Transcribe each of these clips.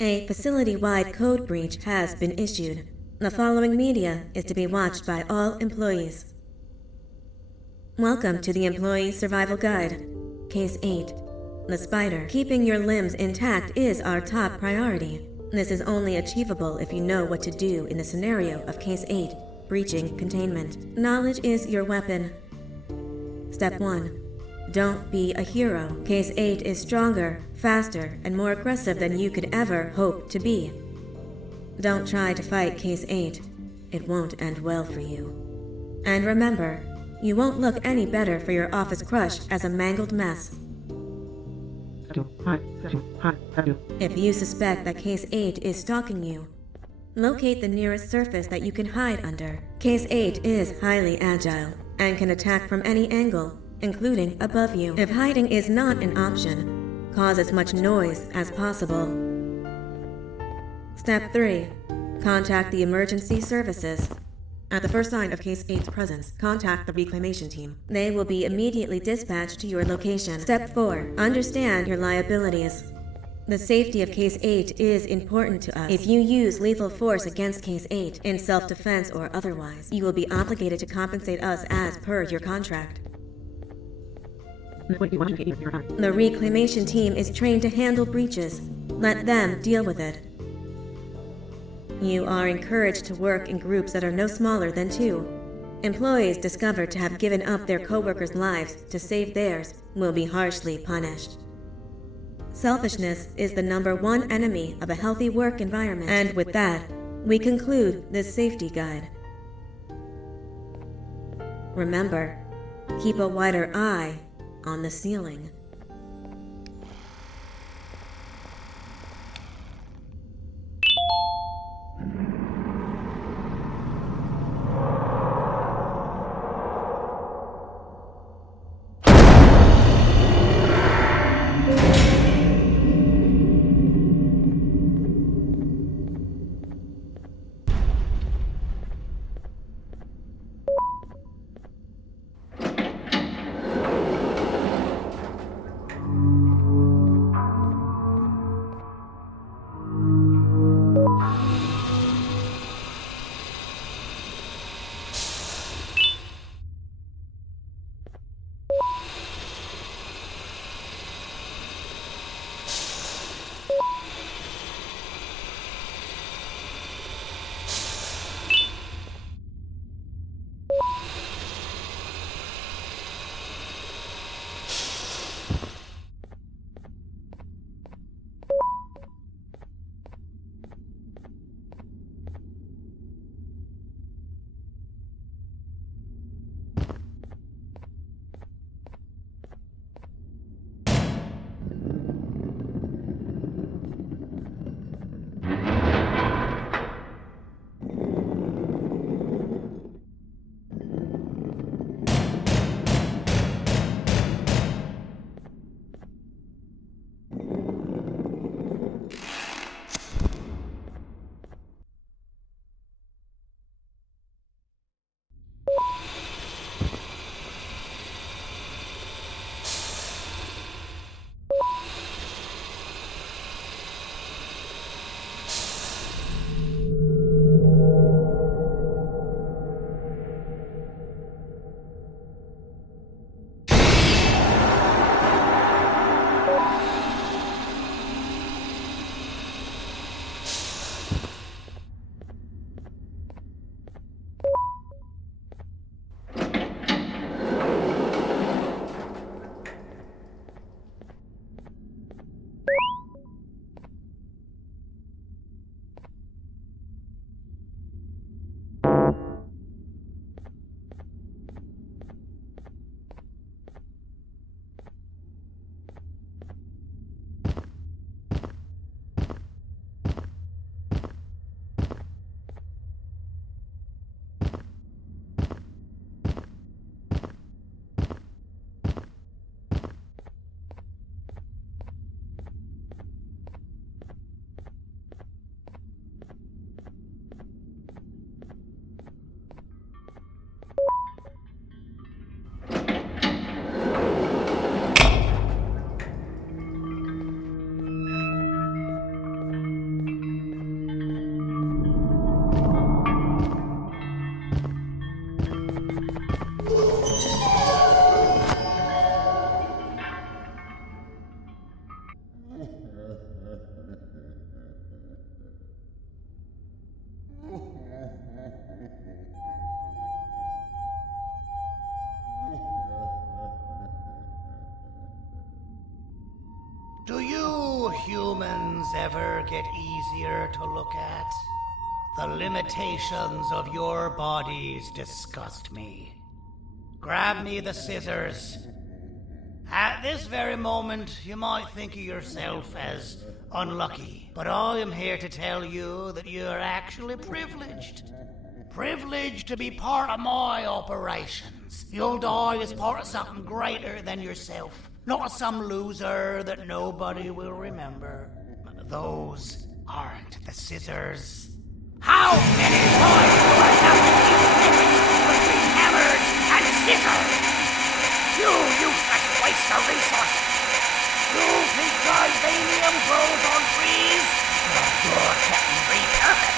A facility-wide code breach has been issued. The following media is to be watched by all employees. Welcome to the Employee Survival Guide. Case 8. The spider. Keeping your limbs intact is our top priority. This is only achievable if you know what to do in the scenario of Case 8, breaching containment. Knowledge is your weapon. Step 1. Don't be a hero. Case 8 is stronger, faster, and more aggressive than you could ever hope to be. Don't try to fight Case 8. It won't end well for you. And remember, you won't look any better for your office crush as a mangled mess. If you suspect that Case 8 is stalking you, locate the nearest surface that you can hide under. Case 8 is highly agile and can attack from any angle, including above you. If hiding is not an option, cause as much noise as possible. Step 3. Contact the emergency services. At the first sign of Case 8's presence, contact the reclamation team. They will be immediately dispatched to your location. Step 4. Understand your liabilities. The safety of Case 8 is important to us. If you use lethal force against Case 8, in self-defense or otherwise, you will be obligated to compensate us as per your contract. The reclamation team is trained to handle breaches. Let them deal with it. You are encouraged to work in groups that are no smaller than 2. Employees discovered to have given up their coworkers' lives to save theirs will be harshly punished. Selfishness is the #1 enemy of a healthy work environment. And with that, we conclude this safety guide. Remember, keep a wider eye on the ceiling. Do you humans ever get easier to look at? The limitations of your bodies disgust me. Grab me the scissors. At this very moment, you might think of yourself as unlucky, but I am here to tell you that you are actually privileged. Privileged to be part of my operations. You'll die as part of something greater than yourself, not as some loser that nobody will remember. Those aren't the scissors. How many times do I have to keep picking between hammers and scissors? You useless waste of resources! You think Titanium grows on trees? You're getting repurposed!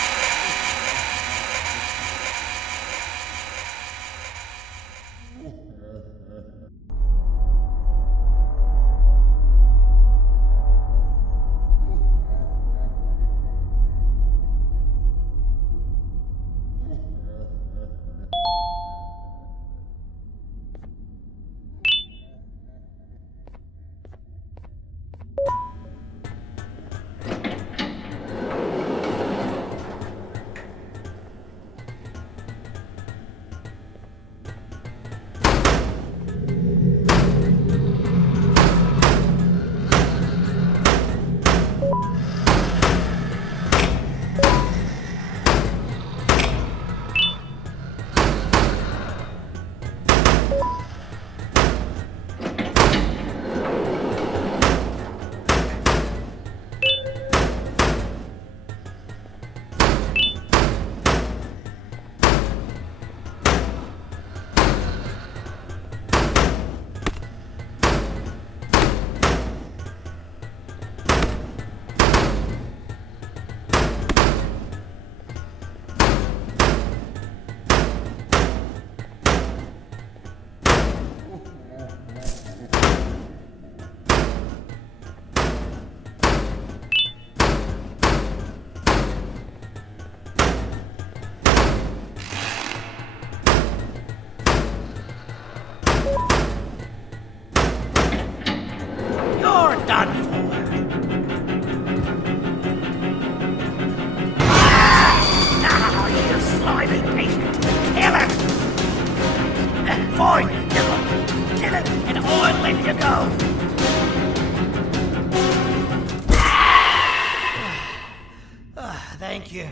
Thank you.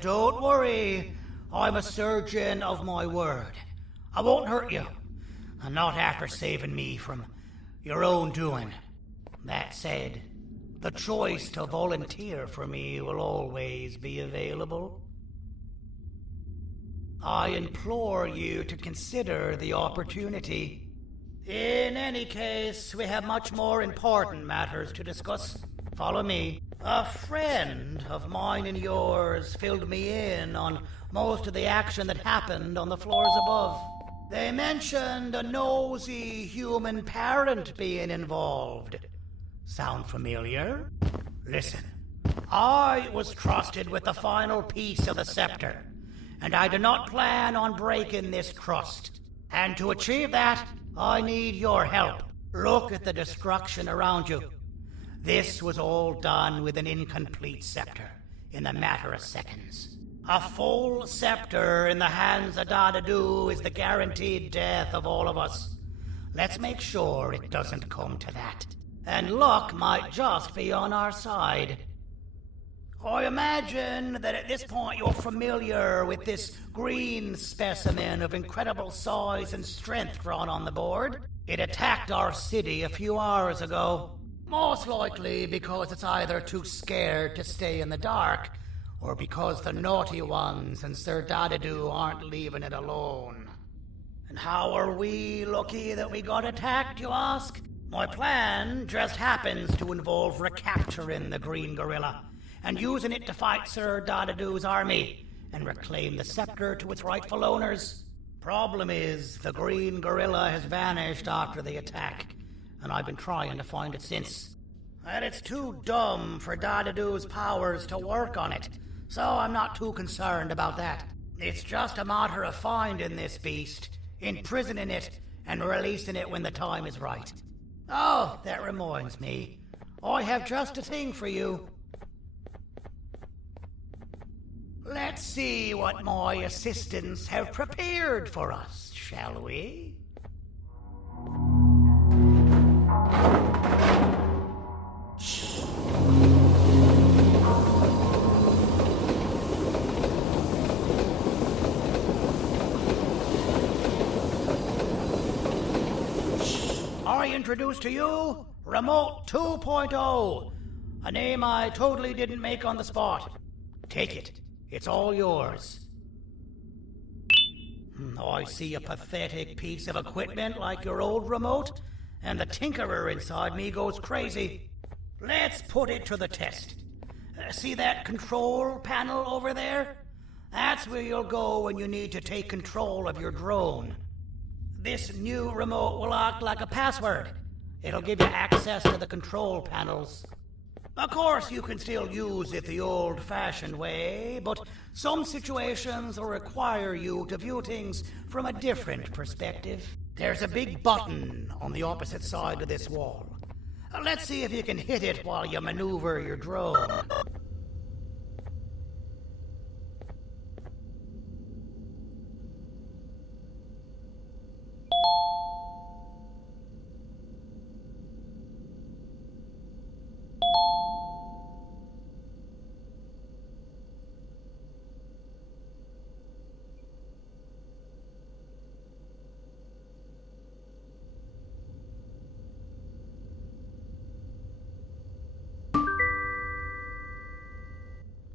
Don't worry. I'm a surgeon of my word. I won't hurt you. And not after saving me from your own doing. That said, the choice to volunteer for me will always be available. I implore you to consider the opportunity. In any case, we have much more important matters to discuss. Follow me. A friend of mine and yours filled me in on most of the action that happened on the floors above. They mentioned a nosy human parent being involved. Sound familiar? Listen, I was trusted with the final piece of the scepter, and I do not plan on breaking this trust. And to achieve that, I need your help. Look at the destruction around you. This was all done with an incomplete scepter in a matter of seconds. A full scepter in the hands of Dadadu is the guaranteed death of all of us. Let's make sure it doesn't come to that. And luck might just be on our side. I imagine that at this point you're familiar with this green specimen of incredible size and strength drawn on the board. It attacked our city a few hours ago. Most likely because it's either too scared to stay in the dark, or because the naughty ones and Sir Dadadu aren't leaving it alone. And how are we lucky that we got attacked, you ask? My plan just happens to involve recapturing the green gorilla, and using it to fight Sir Dadadu's army, and reclaim the scepter to its rightful owners. Problem is, the green gorilla has vanished after the attack, and I've been trying to find it since. And it's too dumb for Dadadu's powers to work on it, so I'm not too concerned about that. It's just a matter of finding this beast, imprisoning it, and releasing it when the time is right. Oh, that reminds me. I have just a thing for you. Let's see what my assistants have prepared for us, shall we? I introduce to you Remote 2.0, a name I totally didn't make on the spot. Take it. It's all yours. I see a pathetic piece of equipment like your old remote, and the tinkerer inside me goes crazy. Let's put it to the test. See that control panel over there? That's where you'll go when you need to take control of your drone. This new remote will act like a password. It'll give you access to the control panels. Of course, you can still use it the old-fashioned way, but some situations will require you to view things from a different perspective. There's a big button on the opposite side of this wall. Let's see if you can hit it while you maneuver your drone.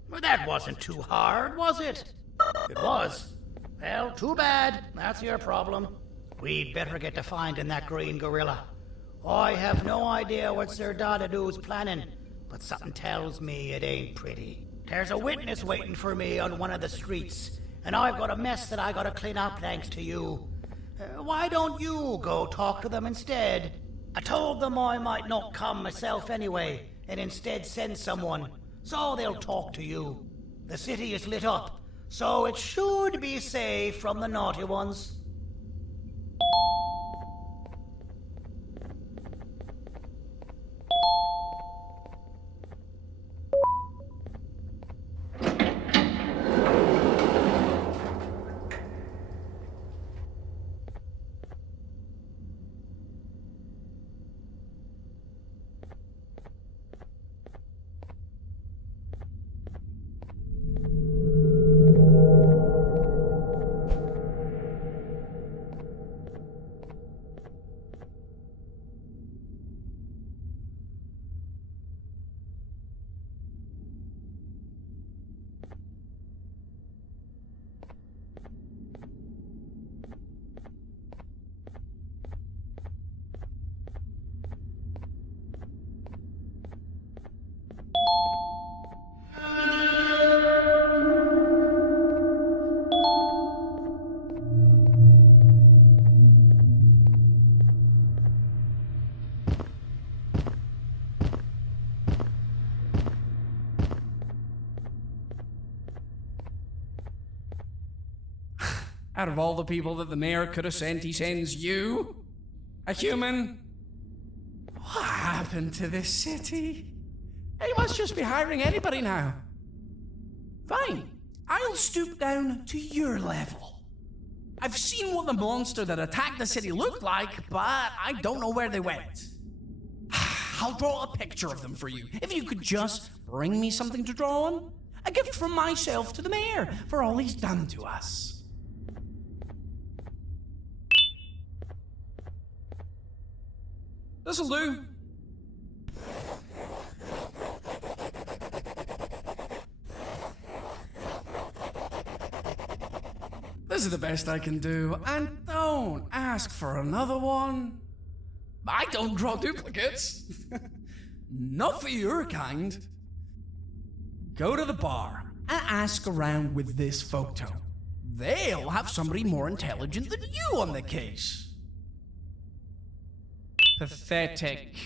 Well, that wasn't too hard, was it? It was. Well, too bad. That's your problem. We'd better get to finding that green gorilla. I have no idea what Sir Dadadu's planning, but something tells me it ain't pretty. There's a witness waiting for me on one of the streets, and I've got a mess that I gotta clean up thanks to you. Why don't you go talk to them instead? I told them I might not come myself anyway, and instead send someone, so they'll talk to you. The city is lit up, so it should be safe from the naughty ones. Out of all the people that the mayor could have sent, he sends you? A human? What happened to this city? He must just be hiring anybody now. Fine, I'll stoop down to your level. I've seen what the monster that attacked the city looked like, but I don't know where they went. I'll draw a picture of them for you, if you could just bring me something to draw on. A gift from myself to the mayor for all he's done to us. This'll do. This is the best I can do, and don't ask for another one. I don't draw duplicates. Not for your kind. Go to the bar and ask around with this photo. They'll have somebody more intelligent than you on the case. Pathetic.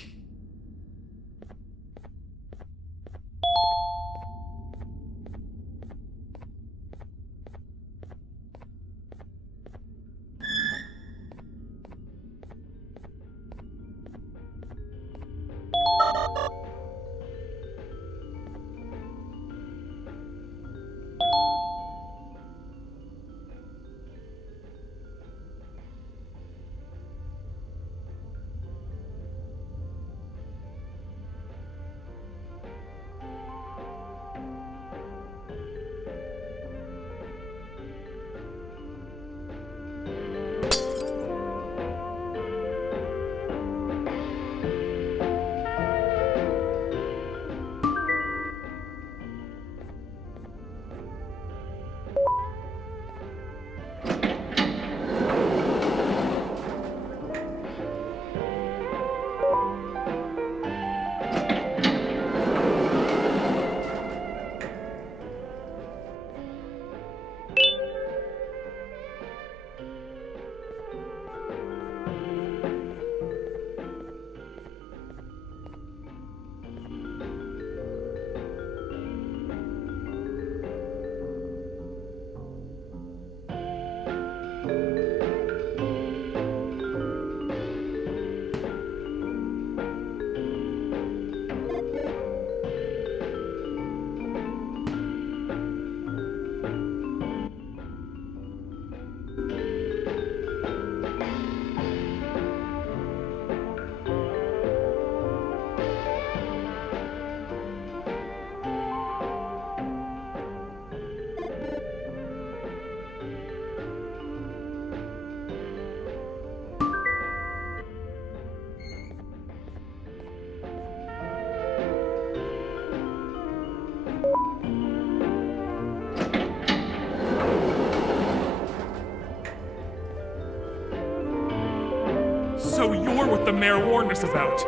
So you're what the mayor warned us about.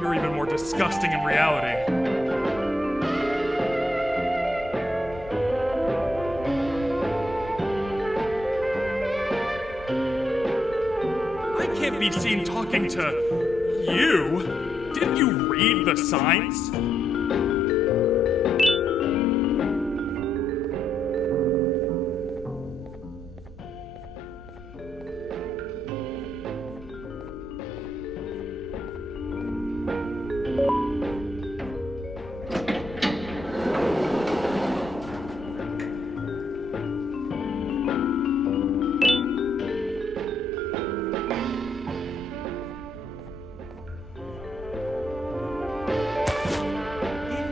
You're even more disgusting in reality. I can't be seen talking to you. Didn't you read the signs?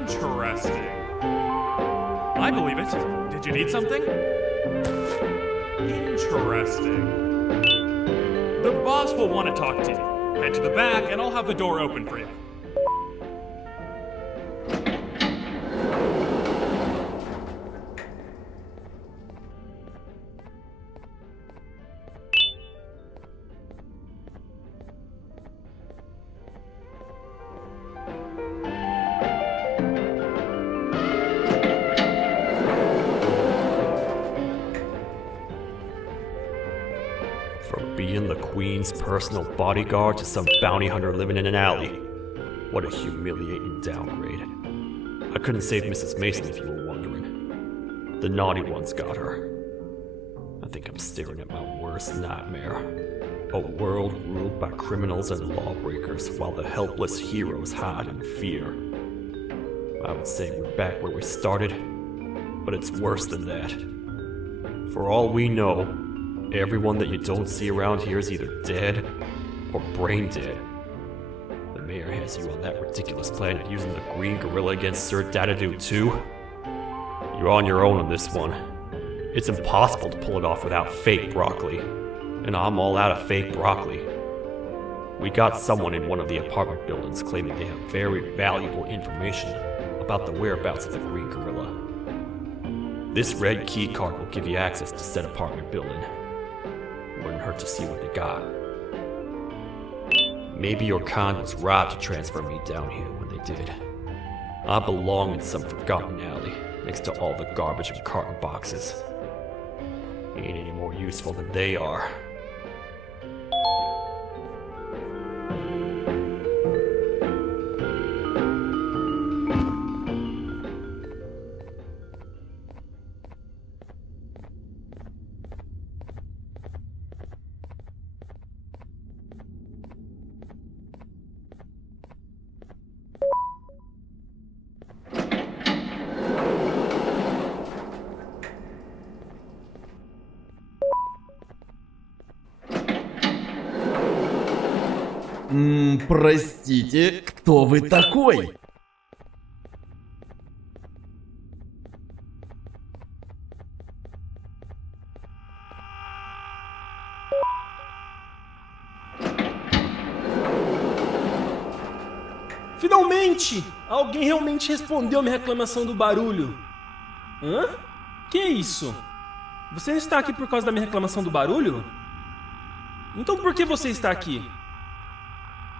Interesting. I believe it. Did you need something? Interesting. The boss will want to talk to you. Head to the back and I'll have the door open for you. From being the Queen's personal bodyguard to some bounty hunter living in an alley. What a humiliating downgrade. I couldn't save Mrs. Mason if you were wondering. The naughty ones got her. I think I'm staring at my worst nightmare. A world ruled by criminals and lawbreakers while the helpless heroes hide in fear. I would say we're back where we started, but it's worse than that. For all we know, everyone that you don't see around here is either dead or brain dead. The mayor has you on that ridiculous planet using the green gorilla against Sir Dadadoo too? You're on your own on this one. It's impossible to pull it off without fake broccoli. And I'm all out of fake broccoli. We got someone in one of the apartment buildings claiming they have very valuable information about the whereabouts of the green gorilla. This red key card will give you access to said apartment building. Wouldn't hurt to see what they got. Maybe your kind was right to transfer me down here when they did. I belong in some forgotten alley next to all the garbage and carton boxes. Ain't any more useful than they are. Простите, кто вы такой? Finalmente! Alguém realmente respondeu minha reclamação do barulho. Hã? Que é isso? Você não está aqui por causa da minha reclamação do barulho? Então por que você está aqui?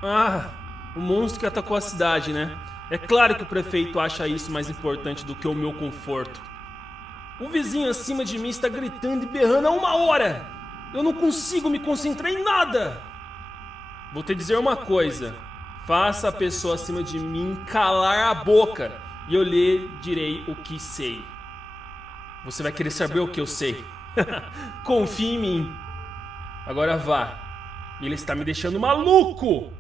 Ah, o monstro que atacou a cidade, né? É claro que o prefeito acha isso mais importante do que o meu conforto. O vizinho acima de mim está gritando e berrando há 1 hora! Eu não consigo me concentrar em nada! Vou te dizer uma coisa. Faça a pessoa acima de mim calar a boca e eu lhe direi o que sei. Você vai querer saber o que eu sei. Confie em mim. Agora vá. Ele está me deixando maluco!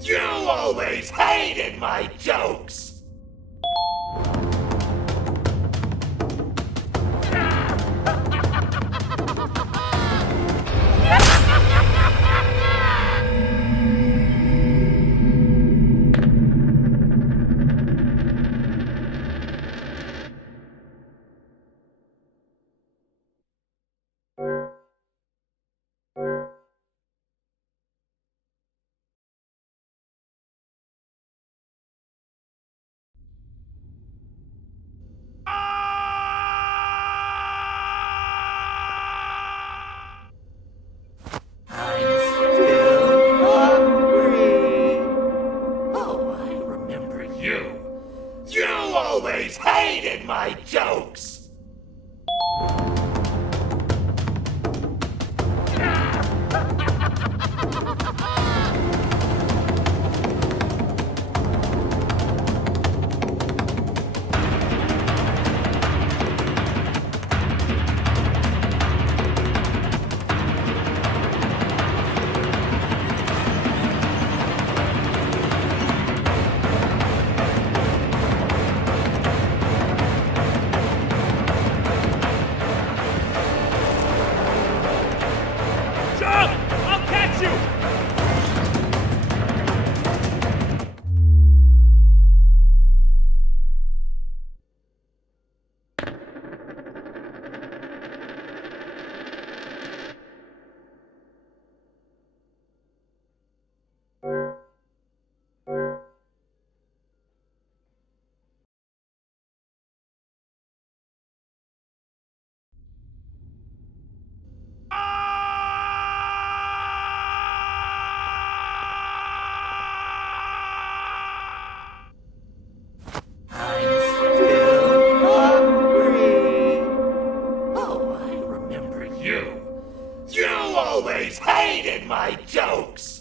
You always hated my jokes! jokes! My jokes!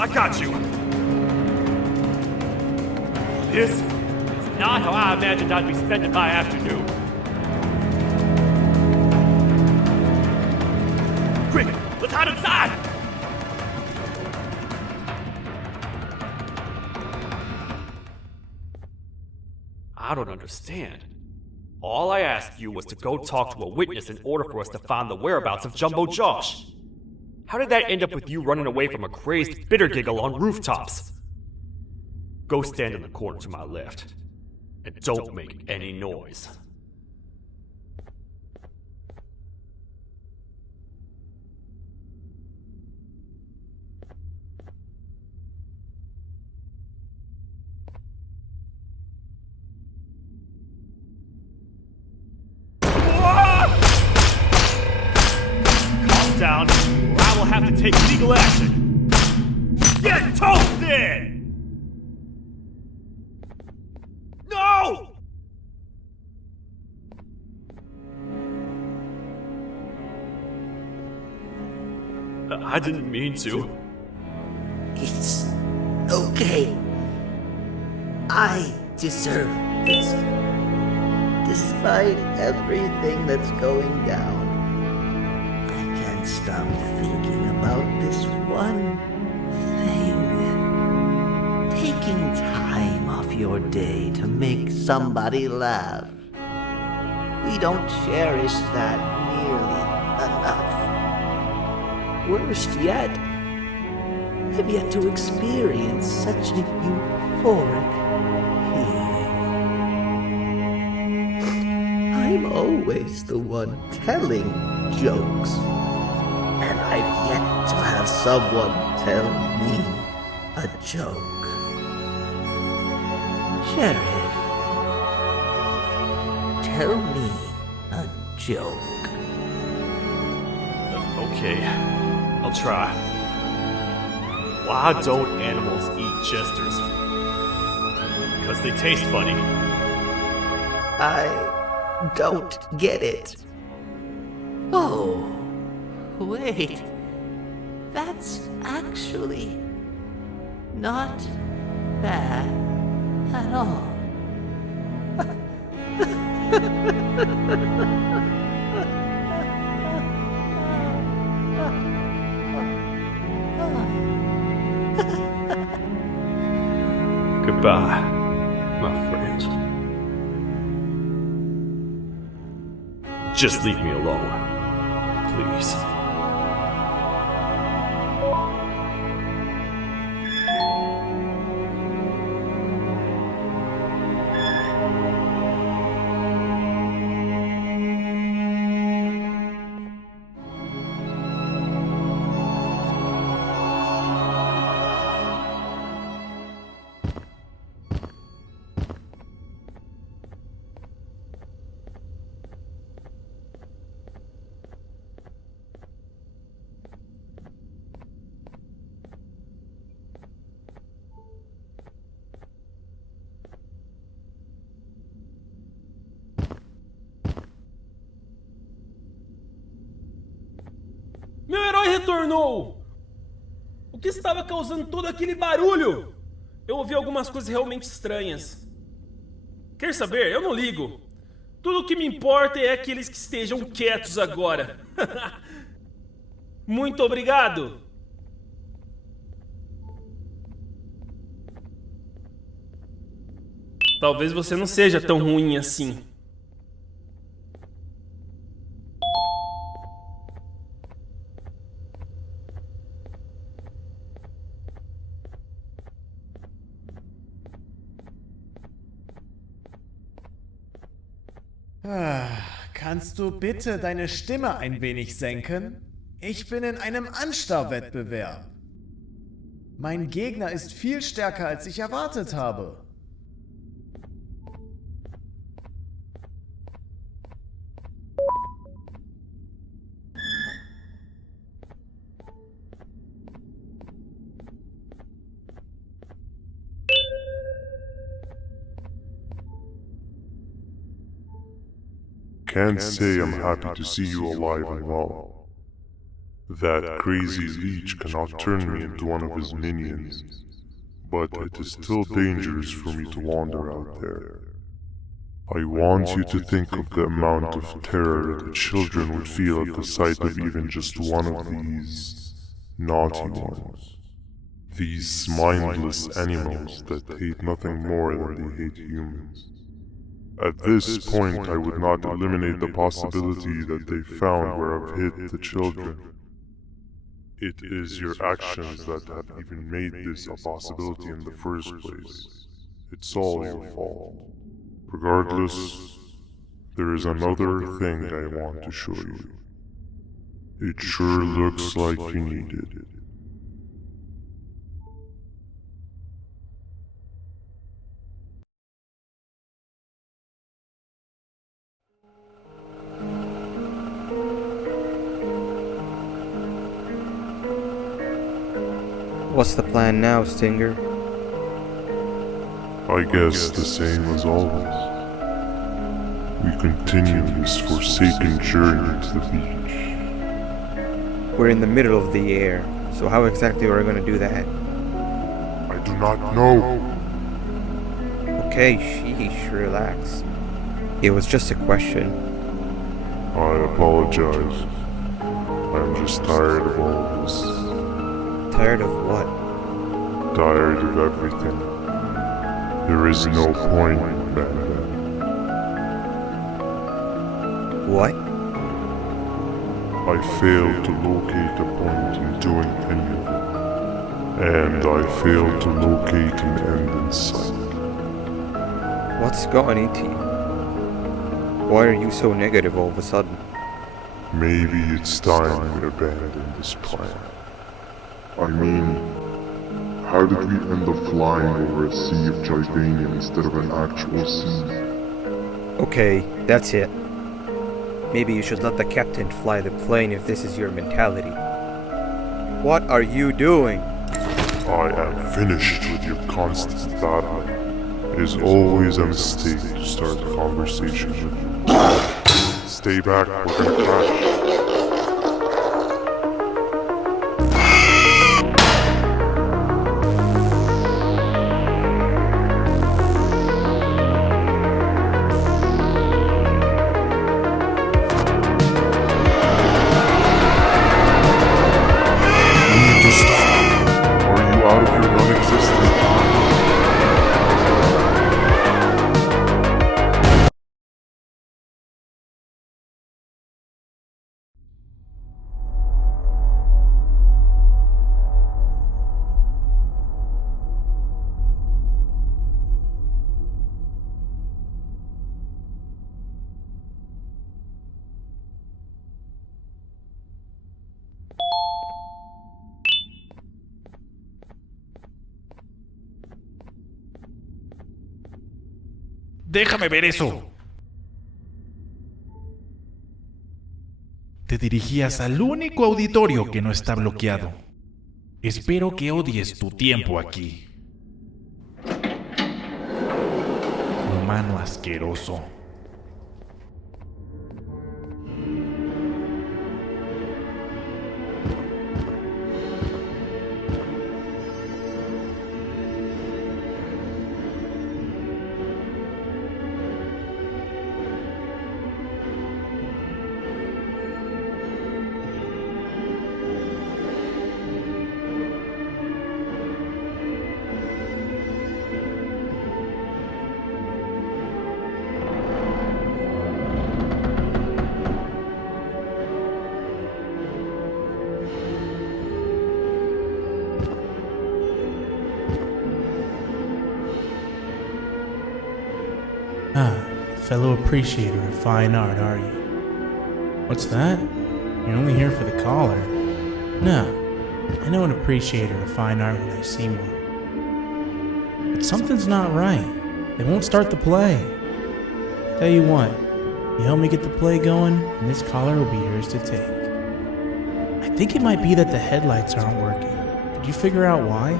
I got you! This is not how I imagined I'd be spending my afternoon. Quick, let's hide inside! I don't understand. All I asked you was to go talk to a witness in order for us to find the whereabouts of Jumbo Josh. How did that end up with you running away from a crazed bitter giggle on rooftops? Go stand in the corner to my left, and don't make any noise. Calm down, or I will have to take legal action. Get toasted! No! I didn't mean to. It's okay. I deserve this. Despite everything that's going down, I can't stop thinking about this one thing. Taking time off your day to make somebody laugh. We don't cherish that nearly enough. Worst yet, I've yet to experience such a euphoric feeling. I'm always the one telling jokes, and I've yet to have someone tell me a joke. Sheriff, tell me a joke. Okay, I'll try. Why don't animals eat jesters? Because they taste funny. I don't get it. Oh, wait. That's actually not bad at all. Goodbye, my friend. Just leave me alone, please. retornou? O que estava causando todo aquele barulho? Eu ouvi algumas coisas realmente estranhas. Quer saber? Eu não ligo. Tudo o que me importa é aqueles que estejam quietos agora. Muito obrigado. Talvez você não seja tão ruim assim. Kannst du bitte deine Stimme ein wenig senken? Ich bin in einem Anstarrwettbewerb. Mein Gegner ist viel stärker, als ich erwartet habe. Can't say I'm happy to see you alive and well. That crazy leech cannot turn me into one of his minions, but it is still dangerous for me to wander out there. I want you to think of the amount of terror the children would feel at the sight of even just one of these naughty ones. These mindless animals that hate nothing more than they hate humans. At this point, I would not eliminate the possibility that they found where I've hid the children. It is your actions that have even made this a possibility in the first place. It's all your fault. Regardless, there is another thing I want to show you. It sure looks like you need it. What's the plan now, Stinger? I guess the same as always. We continue this forsaken journey to the beach. We're in the middle of the air, so how exactly are we going to do that? I do not know. Okay, sheesh, relax. It was just a question. I apologize. I'm just tired of all this. Tired of what? Tired of everything. There is no point, banban. What? I failed to locate a point in doing any of it. And I failed to locate an end in sight. What's gotten into you? Why are you so negative all of a sudden? Maybe it's time we abandon this plan. I mean, how did we end up flying over a sea of Jivanium instead of an actual sea? Okay, that's it. Maybe you should let the captain fly the plane if this is your mentality. What are you doing? I am finished with your constant battling. It is always a mistake to start a conversation with you. Stay back, we're gonna crash. Déjame ver eso. Te dirigías al único auditorio que no está bloqueado. Espero que odies tu tiempo aquí. Humano asqueroso. fellow appreciator of fine art, are you? What's that? You're only here for the collar. No, I know an appreciator of fine art when I see one. But something's not right. They won't start the play. Tell you what, you help me get the play going, and this collar will be yours to take. I think it might be that the headlights aren't working. Did you figure out why?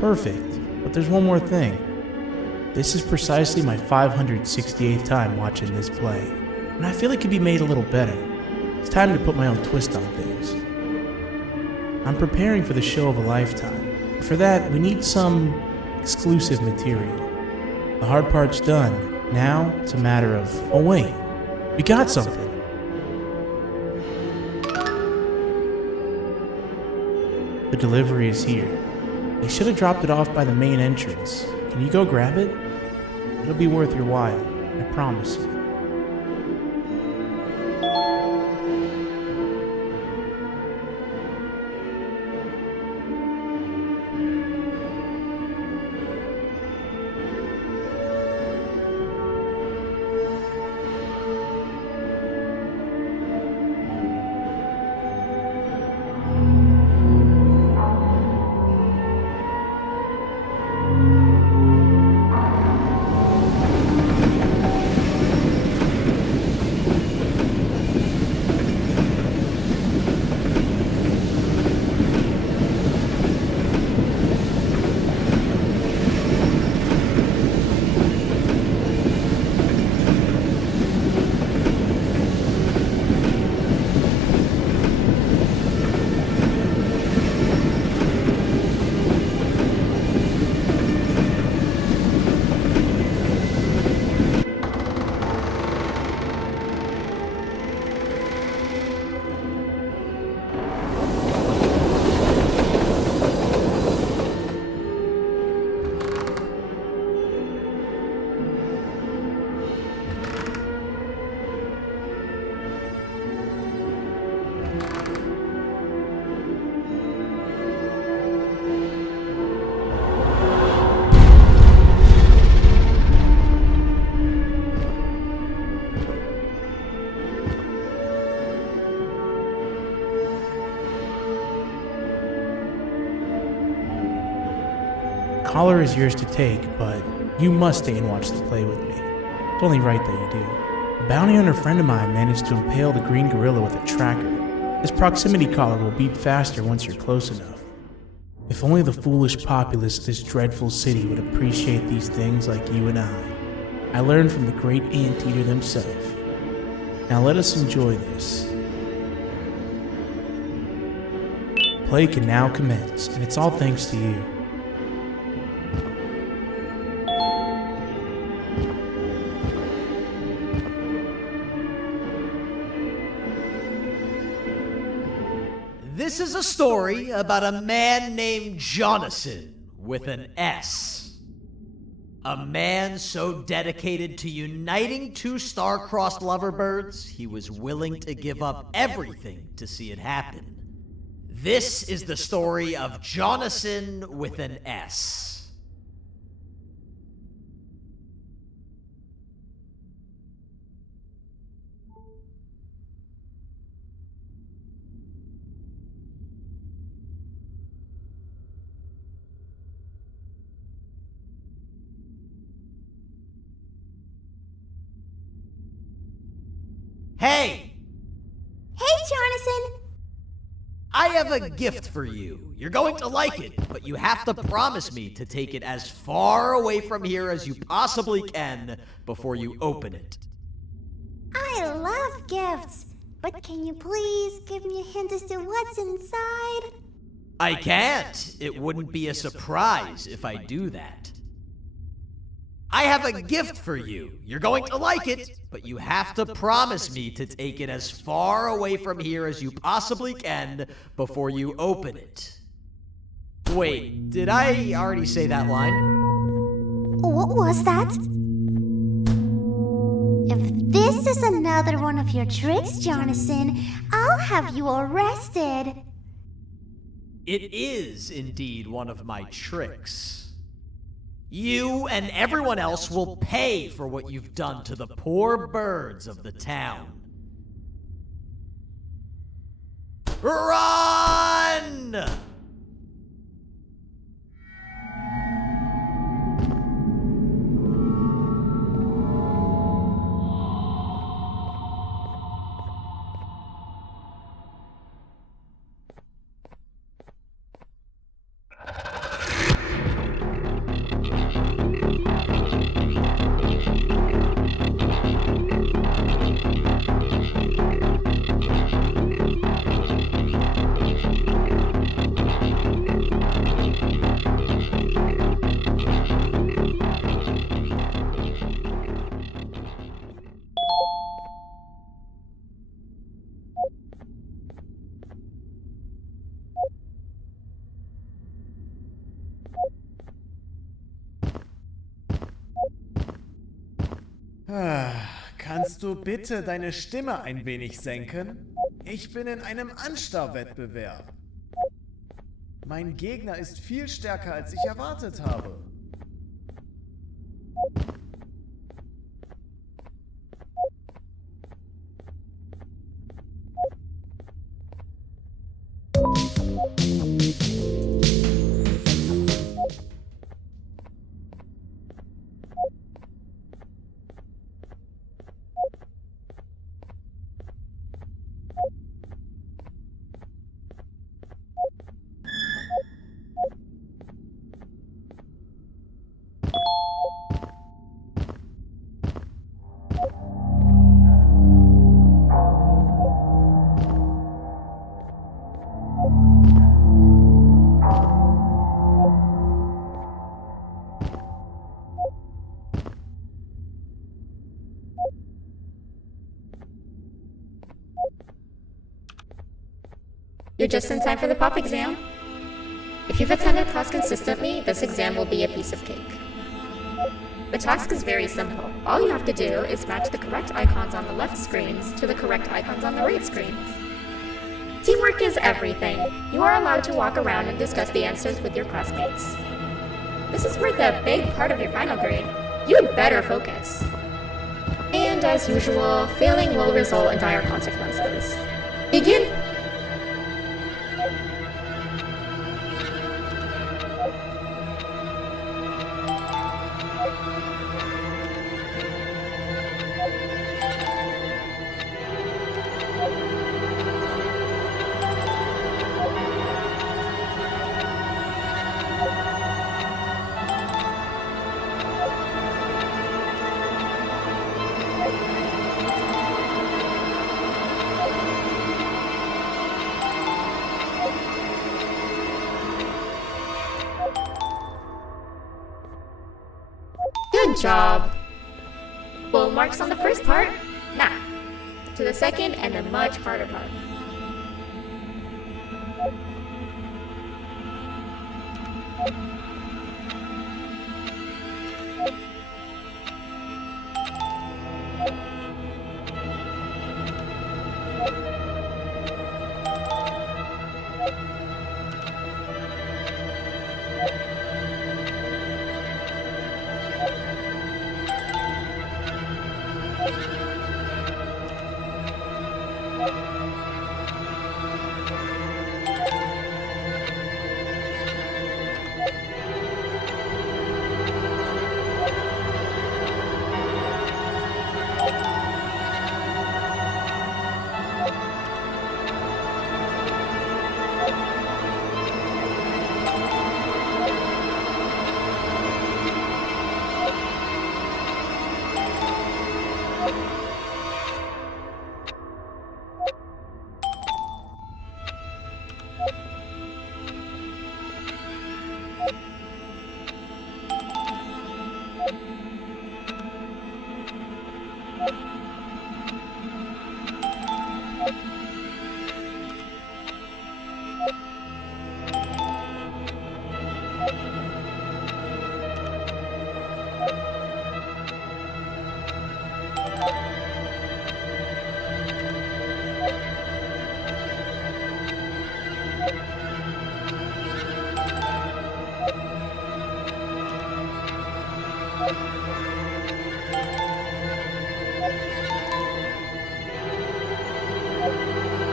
Perfect, but there's one more thing. This is precisely my 568th time watching this play, and I feel it could be made a little better. It's time to put my own twist on things. I'm preparing for the show of a lifetime. For that, we need some exclusive material. The hard part's done. Now, it's a matter of, oh wait, we got something. The delivery is here. They should have dropped it off by the main entrance. Can you go grab it? It'll be worth your while, I promise you. Collar is yours to take, but you must stay and watch the play with me. It's only right that you do. A bounty hunter friend of mine managed to impale the green gorilla with a tracker. This proximity collar will beep faster once you're close enough. If only the foolish populace of this dreadful city would appreciate these things like you and I learned from the great anteater himself. Now let us enjoy this. Play can now commence, and it's all thanks to you. This is a story about a man named Jonathan with an S. A man so dedicated to uniting two star-crossed loverbirds, he was willing to give up everything to see it happen. This is the story of Jonathan with an S. Hey! Hey, Jonathan! I have a gift for you. You're going to like it, but you have to promise me to take it as far away from here as you possibly can before you open it. I love gifts, but can you please give me a hint as to what's inside? I can't. It wouldn't be a surprise if I do that. I have a gift for you. You're going to like it, but you have to promise me to take it as far away from here as you possibly can before you open it. Wait, did I already say that line? What was that? If this is another one of your tricks, Jonathan, I'll have you arrested. It is indeed one of my tricks. You and everyone else will pay for what you've done to the poor birds of the town. Run! Kannst du bitte deine Stimme ein wenig senken? Ich bin in einem Anstarrwettbewerb. Mein Gegner ist viel stärker, als ich erwartet habe. You're just in time for the pop exam. If you've attended class consistently, this exam will be a piece of cake. The task is very simple. All you have to do is match the correct icons on the left screens to the correct icons on the right screens. Teamwork is everything. You are allowed to walk around and discuss the answers with your classmates. This is worth a big part of your final grade. You'd better focus. And as usual, failing will result in dire consequences. Begin! Good job! Full marks on the first part. Now, to the second and the much harder part.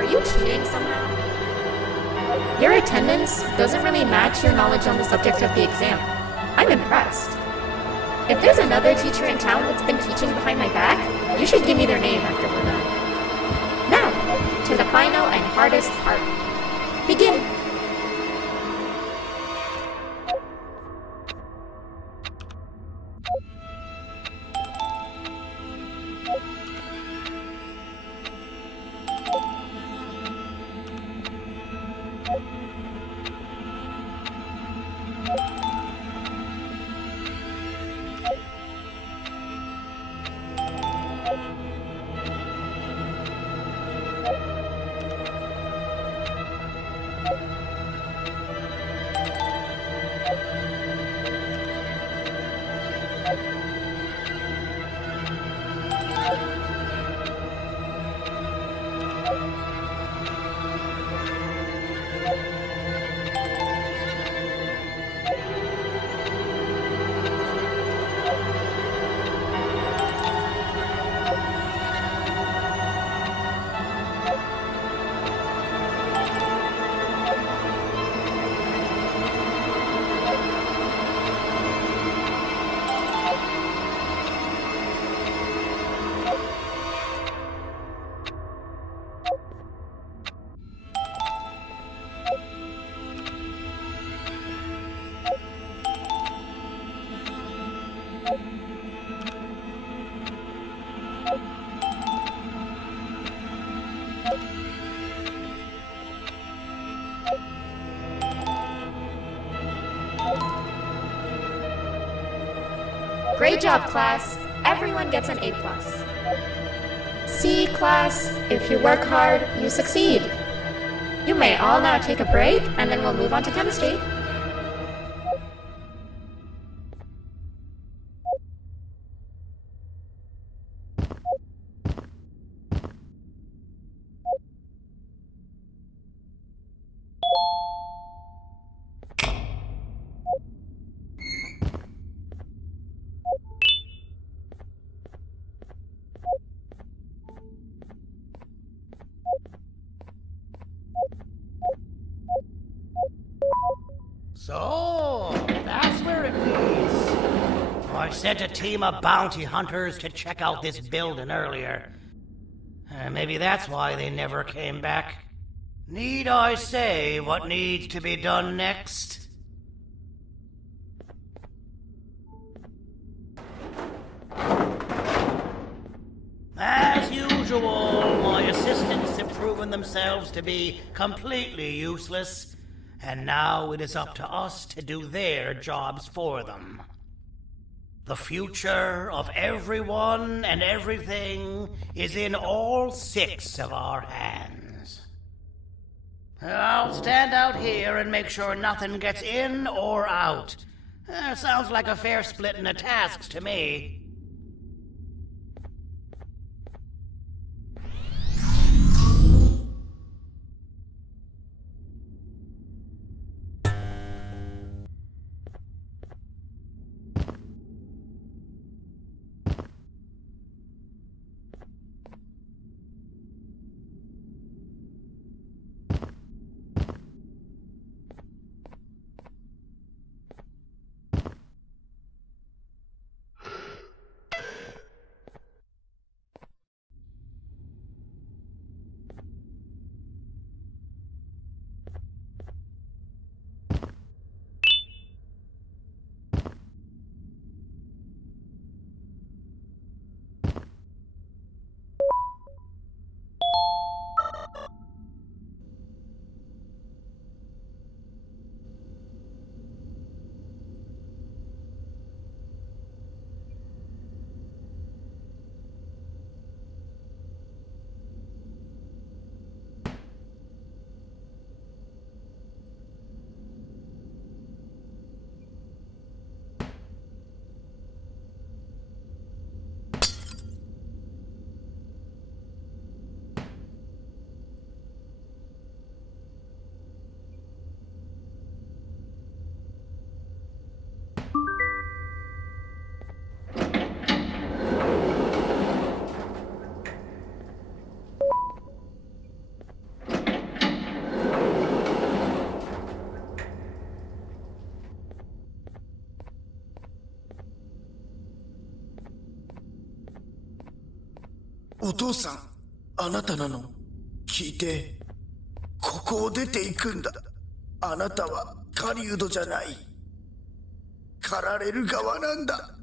you cheating somehow? Your attendance doesn't really match your knowledge on the subject of the exam. I'm impressed. If there's another teacher in town that's been teaching behind my back, you should give me their name after we're done. Now, to the final and hardest part. Begin. Great job, class. Everyone gets an A+. See, class, if you work hard, you succeed. You may all now take a break, and then we'll move on to chemistry. So, that's where it leads. I sent a team of bounty hunters to check out this building earlier. Maybe that's why they never came back. Need I say what needs to be done next? As usual, my assistants have proven themselves to be completely useless. And now it is up to us to do their jobs for them. The future of everyone and everything is in all 6 of our hands. I'll stand out here and make sure nothing gets in or out. Sounds like a fair splitting of tasks to me.「お父さん、あなたなの？聞いて。ここを出ていくんだ。あなたは狩人じゃない。狩られる側なんだ。」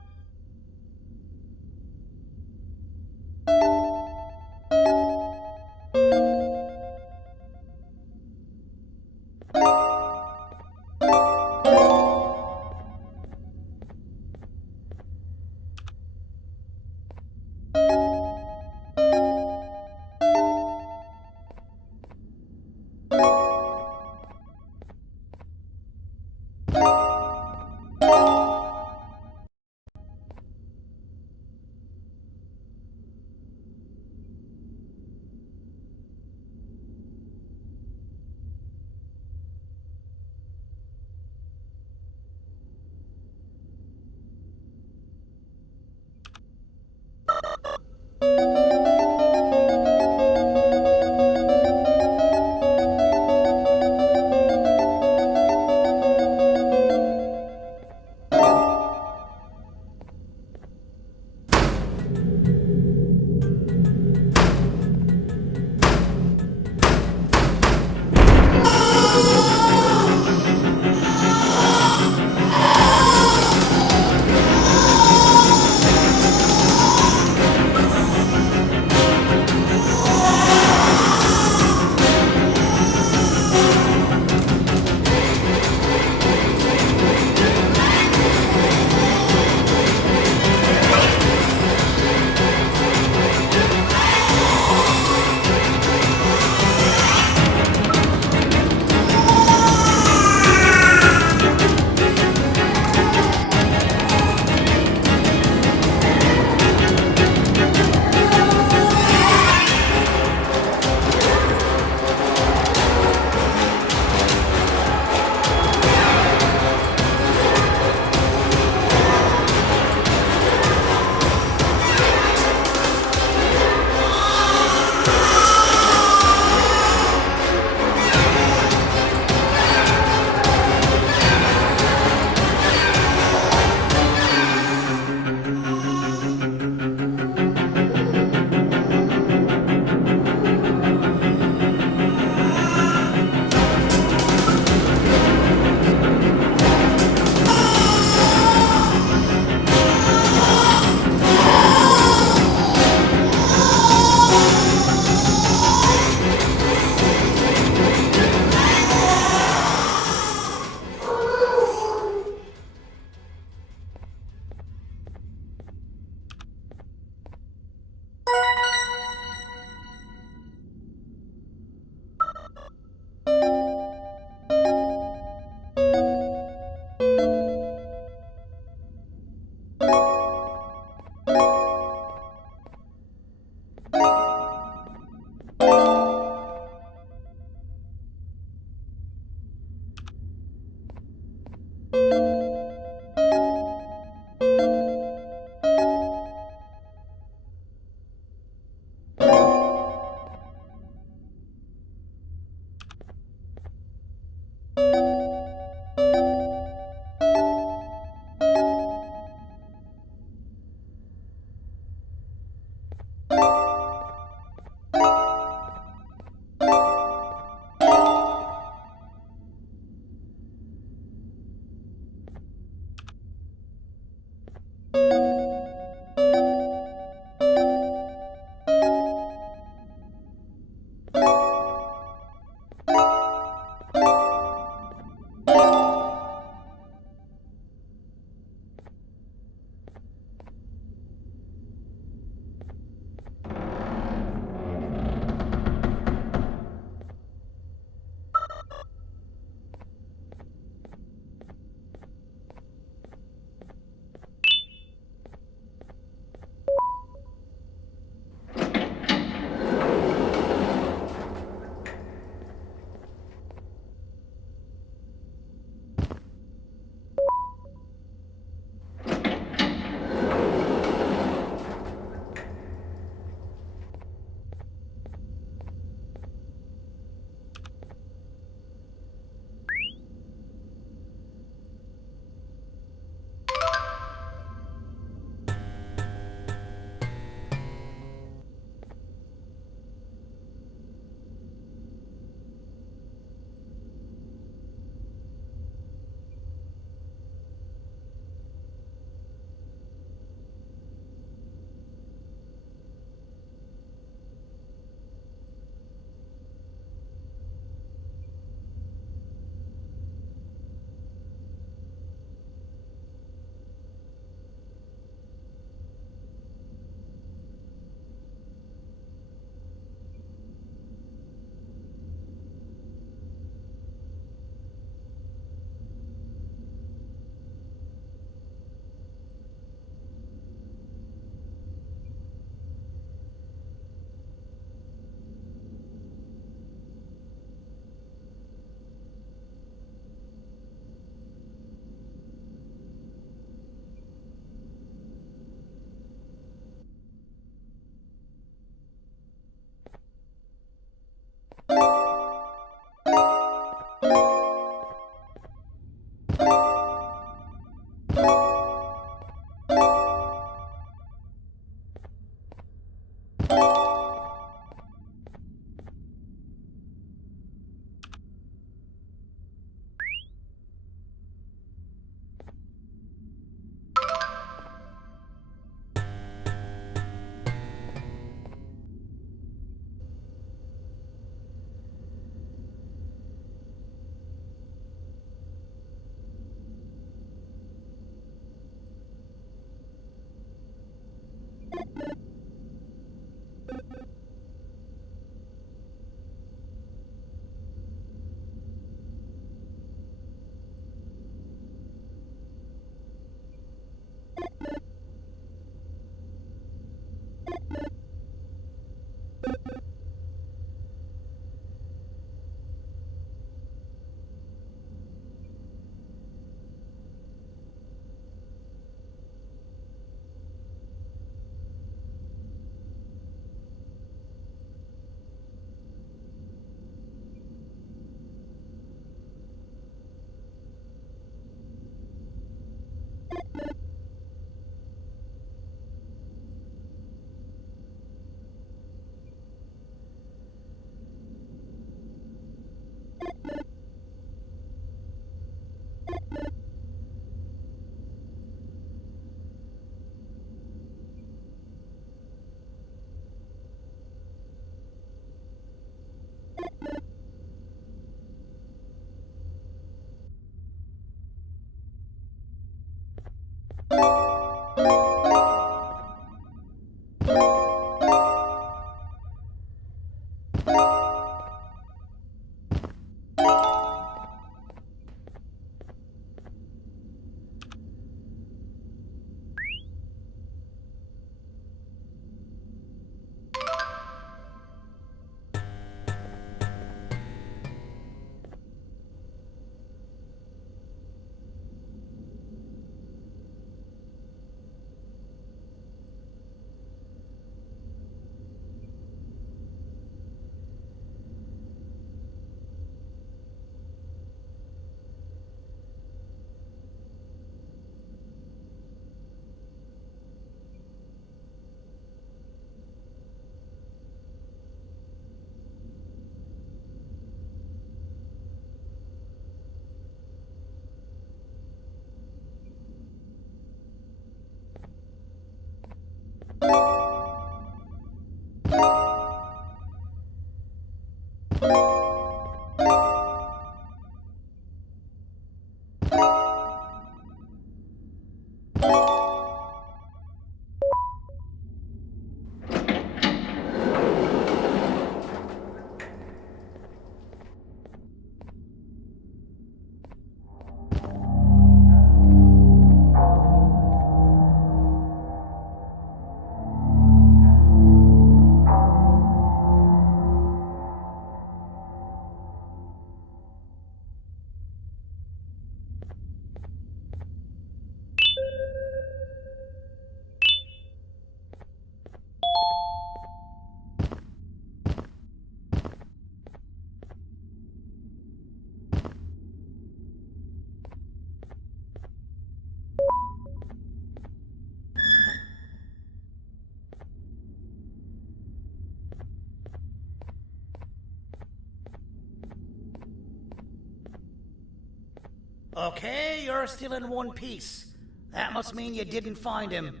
Okay, you're still in one piece. That must mean you didn't find him.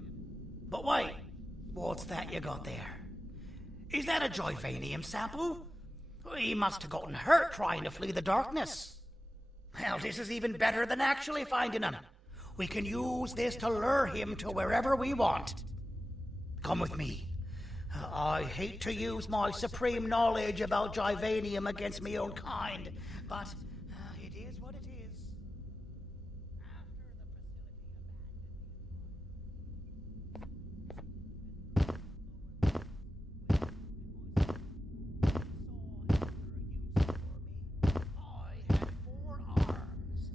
But wait, what's that you got there? Is that a Joyvanium sample? He must have gotten hurt trying to flee the darkness. Well, this is even better than actually finding him. We can use this to lure him to wherever we want. Come with me. I hate to use my supreme knowledge about Joyvanium against my own kind, but it is what it is.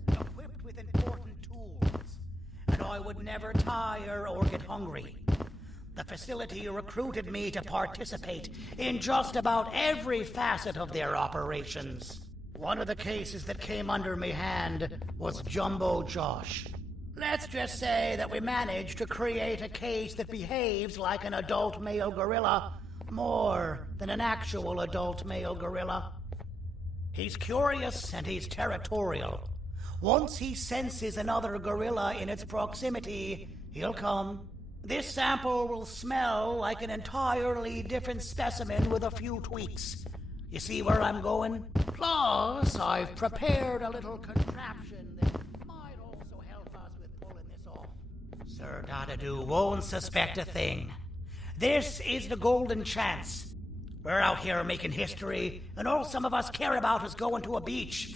Equipped with important tools, and I would never tire or get hungry. The facility recruited me to participate in just about every facet of their operations. One of the cases that came under me hand was Jumbo Josh. Let's just say that we managed to create a case that behaves like an adult male gorilla, more than an actual adult male gorilla. He's curious and he's territorial. Once he senses another gorilla in its proximity, he'll come. This sample will smell like an entirely different specimen with a few tweaks. You see where I'm going? Plus, I've prepared a little contraption that might also help us with pulling this off. Sir Dadadoo won't suspect a thing. This is the golden chance. We're out here making history, and all some of us care about is going to a beach.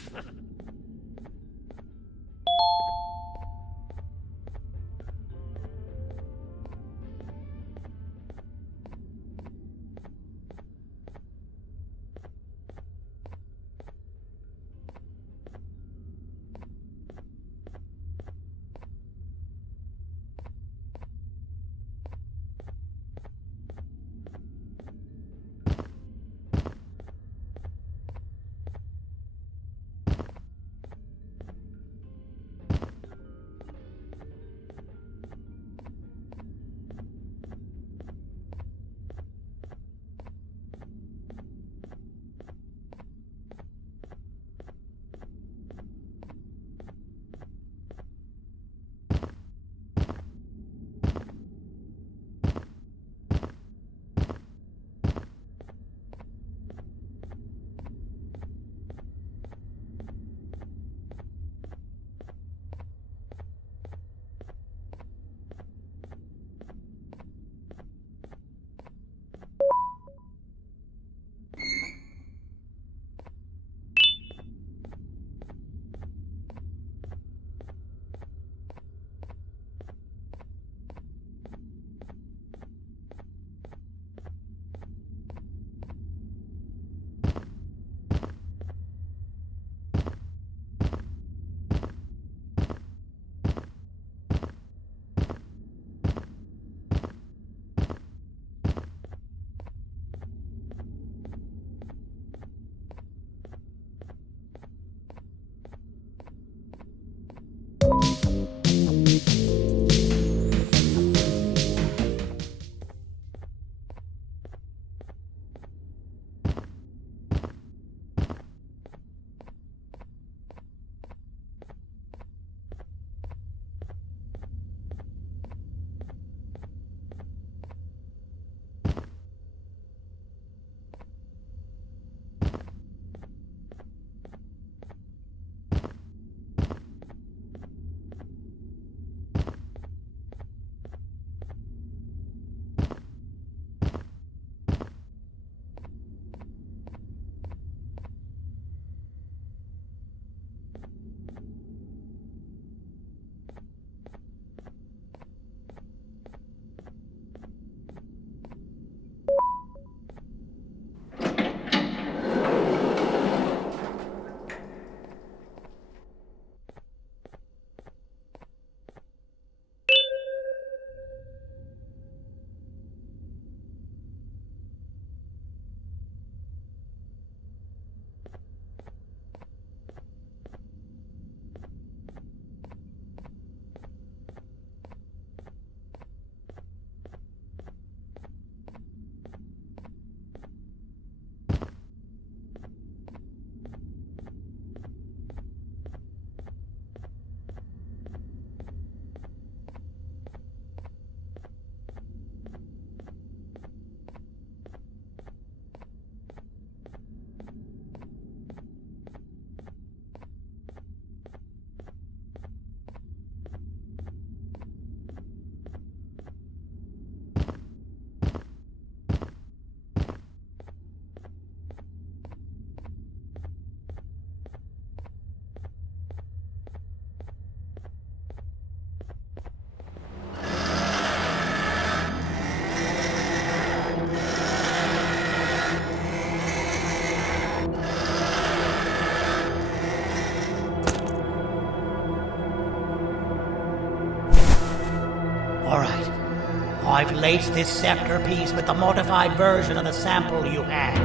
I've laced this scepter piece with the modified version of the sample you had.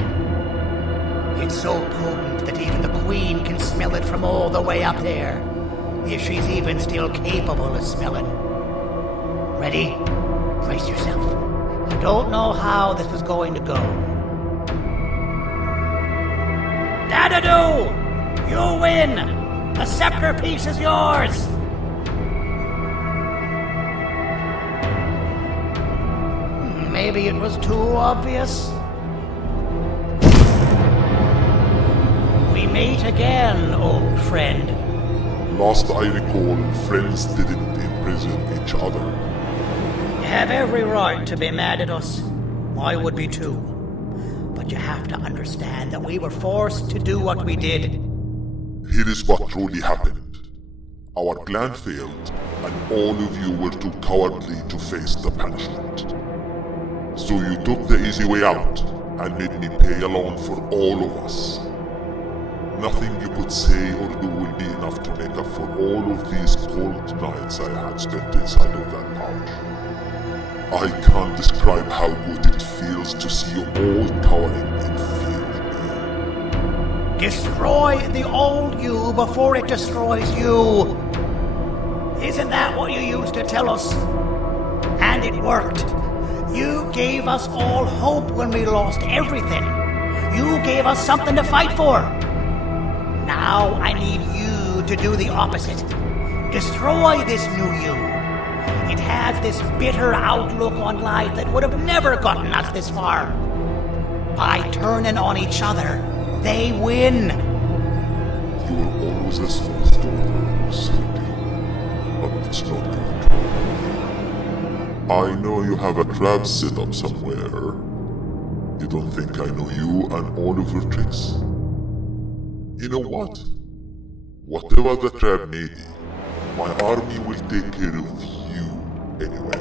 It's so potent that even the Queen can smell it from all the way up there, if she's even still capable of smelling. Ready? Brace yourself. I don't know how this is going to go. Dadadoo! You win! The scepter piece is yours! Maybe it was too obvious. We meet again, old friend. Last I recall, friends didn't imprison each other. You have every right to be mad at us. I would be too. But you have to understand that we were forced to do what we did. Here is what truly happened. Our plan failed, and all of you were too cowardly to face the punishment. So you took the easy way out, and made me pay alone for all of us. Nothing you could say or do will be enough to make up for all of these cold nights I had spent inside of that pouch. I can't describe how good it feels to see you all cowering in fear of me. Destroy the old you before it destroys you. Isn't that what you used to tell us? And it worked. You gave us all hope when we lost everything. You gave us something to fight for. Now I need you to do the opposite. Destroy this new you. It has this bitter outlook on life that would have never gotten us this far. By turning on each other, they win. You were always a smooth talker, Cindy. But it's not good. I know you have a trap set up somewhere. You don't think I know you and all of your tricks? You know what? Whatever the trap may be, my army will take care of you anyway.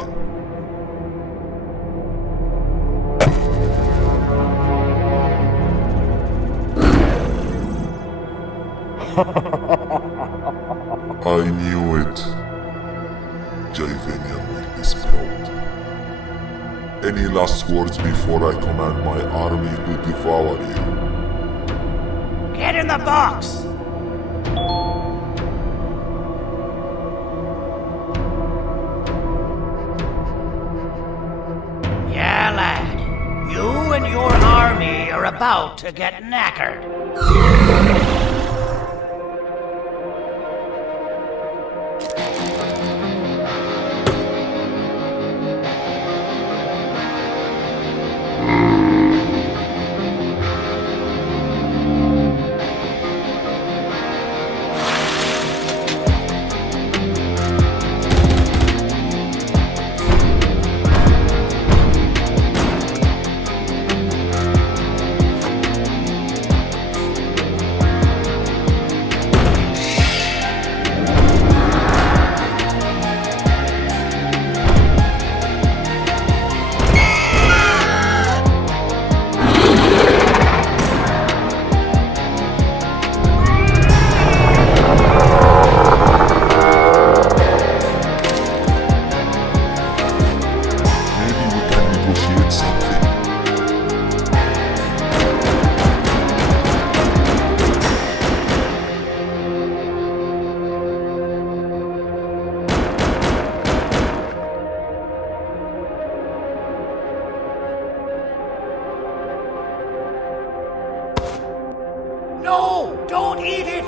I knew it. Javanian will be spelled. Any last words before I command my army to devour you? Get in the box! Yeah, lad. You and your army are about to get knackered. No! Don't eat it!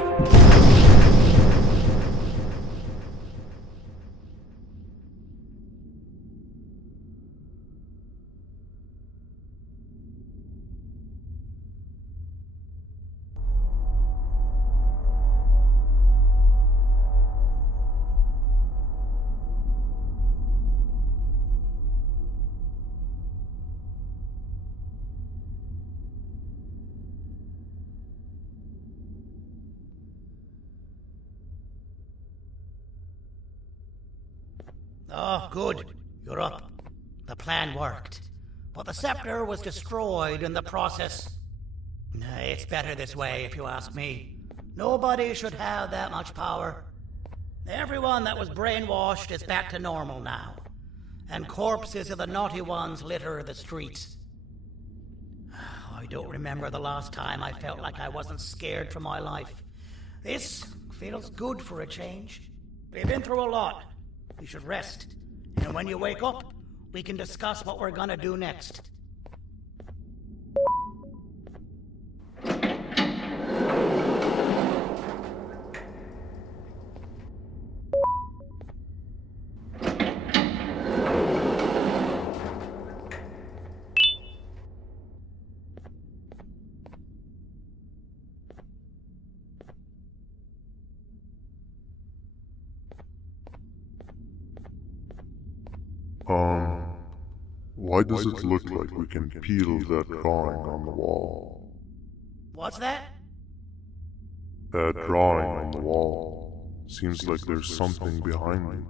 Oh, good. You're up. The plan worked. But the scepter was destroyed in the process. It's better this way, if you ask me. Nobody should have that much power. Everyone that was brainwashed is back to normal now. and corpses of the naughty ones litter the streets. I don't remember the last time I felt like I wasn't scared for my life. This feels good for a change. We've been through a lot. We should rest. And when you wake up, we can discuss what we're gonna do next. Why does it look like we can peel that drawing on the wall? What's that? That drawing on the wall. Seems like there's something behind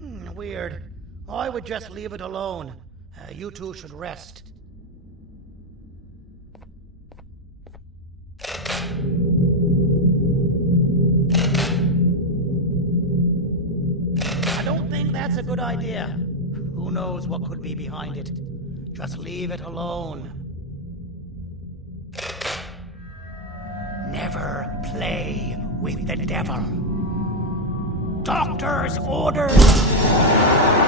it. Weird. I would just leave it alone. You two should rest. I don't think that's a good idea. Who knows what could be behind it? Just leave it alone. Never play with the devil. Doctor's orders!